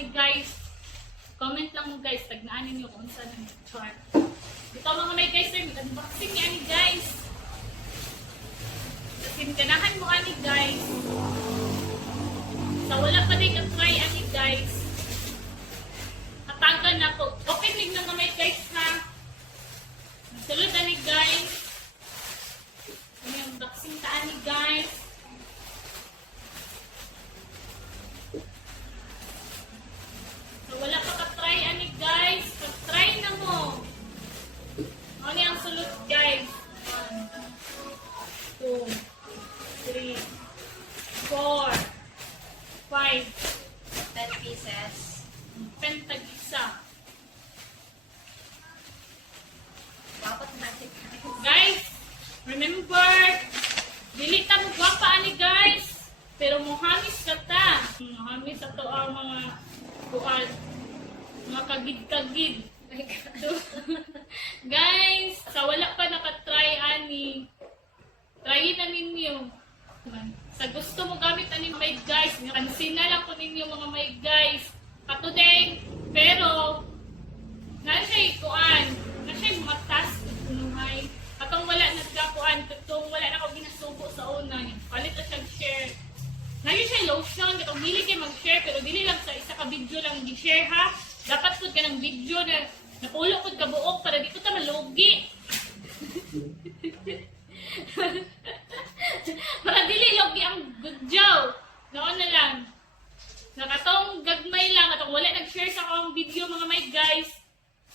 ani guys. Comment lang mo guys, tagnaan ninyo kung saan ang chart. Dito mga may guys, mag-unboxing ni ani guys. Ganahan mo ani guys. Sa wala pa din ka-try ani guys. Hatagan na po. Open din mga may guys ha. Sulod ani guys. May unboxing ta ani guys. So wala pa ka-try ani guys. Pag-try na mo. Ano ang sulod guys? 1, 2, 3, 4, 5, 10 pieces. pentag isa. Dapat natin. Guys, remember, dili ta mo gwapa ani guys, pero muhamis ka ta. Muhamis ato ang mga kuan, mga kagid-kagid. Guys, sa wala pa nakatry ani, try na ninyo. Sa gusto mo gamit ani may guys, pansin na lang po ninyo mga may guys. Katuday, pero na siya kuan, na siya mga task kunuhay. Katong wala nagkakuan, katong wala na ko ginasubo sa una. Palit na siyang share. Ngayon siya lotion, katong dili kayo mag-share, pero dili lang sa isa ka video lang gi-share ha. Dapat po ka ng video na napulo po ka buok para dito ka malugi. Para dili logi ang good job. Noon na lang. Nakatong gagmay lang, katong wala nag-share sa akong video mga may guys.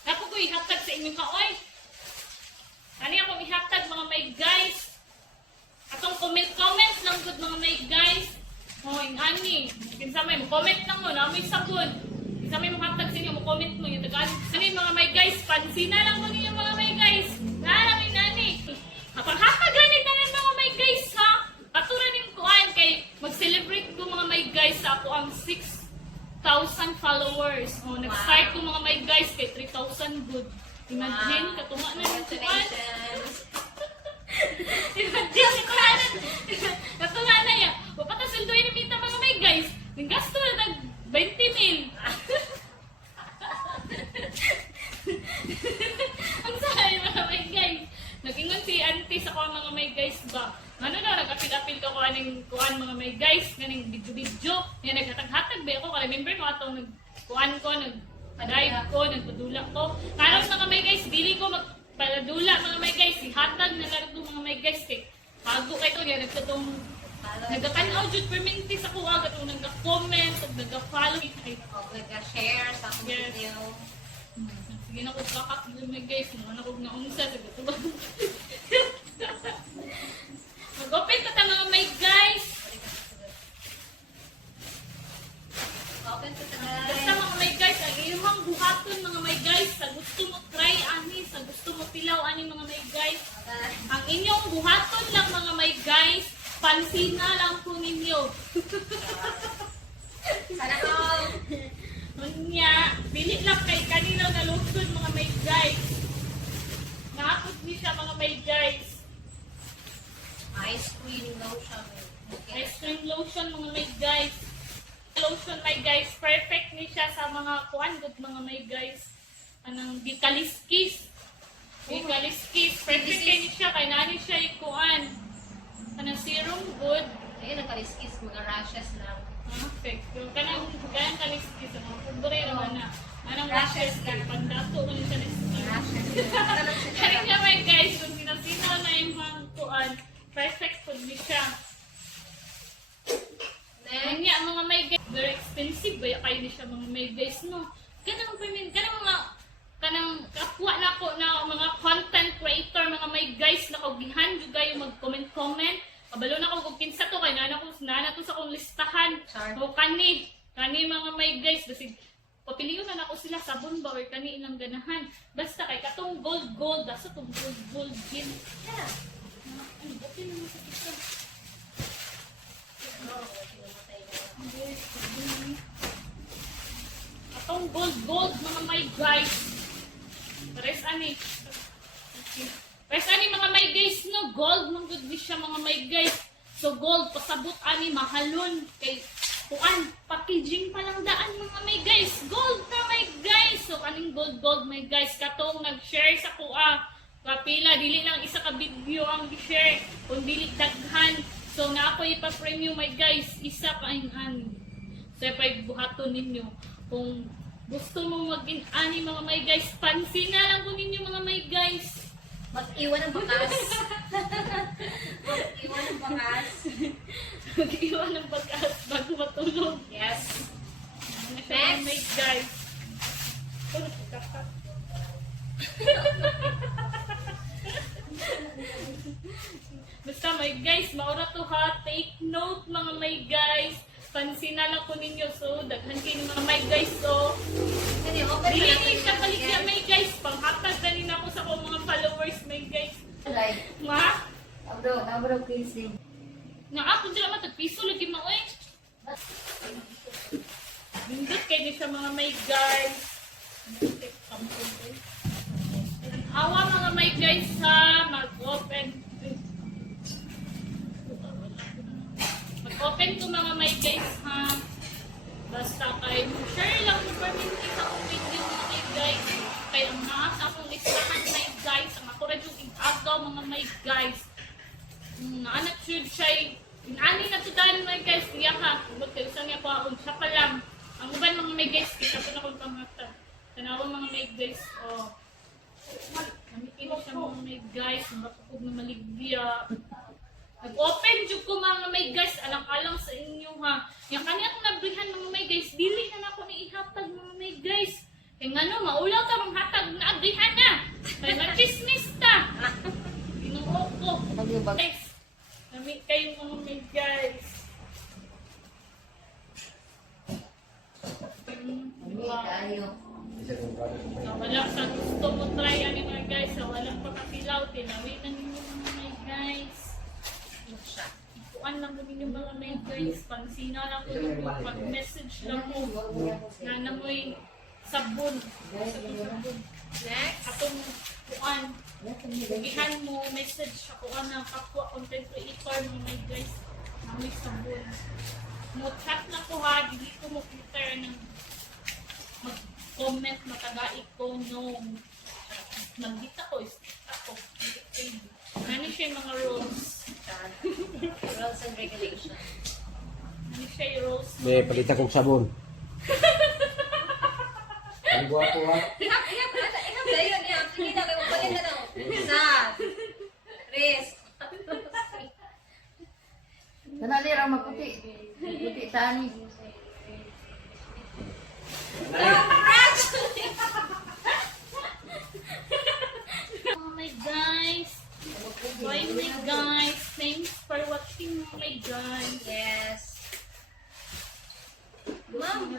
Ako ko ihatag sa inyong kaoy. Ani akong ihatag mga may guys. Atong comments lang good mga may guys. Hoy, ani, kinsa may mo comment lang mo na may sabon. Kinsa may hatag sa inyo mo comment mo yung tagaan. Ani mga may guys, pansina lang mo ninyo mga may guys. Naramin nani. Kapag hataganit na ng mga may guys ha. Katulad ning kuan kay mag-celebrate ko mga may guys sa ako ang 6,000 followers. Oh, nag-start ko mga may guys kay 3,000 good. Imagine, katunga na yung kuan. Imagine, katunga na yan. Wapata sildoy ni Mita mga may guys. Yung gasto na nag 20 mil. Ang sahay mga may guys. Nag-ingon si auntie sa kuha mga may guys ba. Ano na, nag-apil-apil ko aning kuhan mga may guys. Ganing video-video. Yan, naghatag-hatag ba ako. Remember mo atong nag-kuhan ko, nag-dive ko, nagpadula ko. Karos mga may guys, dili ko magpadula mga may guys. Hatag na lang mga may guys. Kay bago kayo yan, nagtatong nagkakanaw jud perminti sa kuha. Gatong nagka-comment, nagka-follow. Nag-share sa akong video. Sige na ko kakak mga may guys. Mga nakog na unsa. Sagot ba? Mag-open ka ta mga may guys. Open to the Basta mga may guys, ang iyong buhaton mga may guys, sa gusto mo try ani, sa gusto mo pilaw ani mga may guys. Ang inyong buhaton lang mga may guys, pansin na lang po ninyo. Sana all. Unya, pili lang kay kanino na lotion mga may guys. Nakapot niyo siya mga may guys. Ice cream lotion. Ice cream lotion mga may guys. Lotion my guys, perfect ni siya sa mga kuan good mga may guys. Anang gikaliskis. Gikaliskis, perfect kay ni siya kay nani siya ikuan. Anang serum good. Ayun, nagkaliskis, mga rashes lang. Perfect. Yung kanang kaliskis ang pobre naman na. Anang Rashes rashes lang. lang pandato man siya ni Rashes. Kaya nga my guys, kung sinasino na yung mga kuan, perfect food ni siya. Kanya mga may guys, very expensive ba kayo ni siya mga may guys no. Kanang mga kanang kapwa na ko na mga content creator mga may guys na kaugihan jud kayo mag-comment. Kabalo na ko kung kinsa to kay nana to sa akong listahan. O kani mga may guys basig papiliyon na ako sila sabon ba or kani ilang ganahan. Basta kay katong gold basta tong gold gin. Yeah. Ano ba naman sa isa? Atong gold mga may guys. Pares ani mga may guys no, gold man gud ni siya mga may guys. So gold pasabot ani mahalon kay kuan packaging pa lang daan mga may guys. gold my guys. Katong nag-share sa kuha. Kapila, dili lang isa ka video ang i-share. Kung dili daghan. So, na ako ipa-premium my guys. Isa ka ani. So, buhaton ninyo. Kung gusto mo mag-ani mga my guys, pansin na lang po ninyo mga my guys. Mag-iwan ng bakas. Mag-iwan ng bakas. Mag-iwan ng pagkas bago matulog. Yes. Ano siya mga my guys. Basta my guys, maura to ha. Take note mga my guys. Pansin na lang po ninyo. So, daghan kayo ng mga my guys. So, Kasi open dili na ni siya paligya my guys. Panghatag na rin ako sa akong mga followers my guys. Like, Nga? abro kissing. Nga ako dila matagpiso lagi mo eh. Bindot kayo sa mga my guys. Awa mga my guys ha. Mag-open. Mag-open ko mga my guys ha. Basta kayo share lang mo pa rin kita kong video mga my guys. Kaya ang naas akong listahan my guys. Ang ako rin yung agaw mga my guys. Naanak siya inani na to dahil my guys. Diya ha. Huwag kayo sa niya pa. Siya pa lang. Ang uban mga my guys. Kita po na kong pamata. Tanawa mga my guys. Oh. Namitin siya mga my guys. Nakakapog na maligya. Nag-open jud ko mga may guys, alang-alang sa inyo ha. Yang kanya akong nabrihan mga may guys, dili na ako ni ihatag mga may guys. Kaya nga no, maulaw ka mga hatag na abrihan na. Kaya machismis ta. Pinuo ko. Guys, namit kayo mga may guys. Tayo. Wala sa gusto mo try yan mga guys. Walang pagkapilaw, tinawitan ninyo mga may guys. Ikuan lang kami yung mga may guys. Pansina lang ko yung pag-message lang ko. Na namoy sabon. Sabon. Next. Atong kuan. Bugihan mo message sa kuan ng kapwa content creator mga may guys. Namoy sabon. Mo-chat na ko ha. Dili ko mo filter ng mag-comment matagaik ko nung nagdita ko. Ako. Nani siya yung mga rules. Rules and regulations. Nani siya yung rules. May palitan kong sabon. Ang guwapo ha. Ihap sa'yo niya. Sige na, kayo magpagin na lang. Isa. Chris. Kanali ra maputi. Puti tani. Oh my guys. Bye my guys. Thanks for watching my guys. Yes. Ma'am.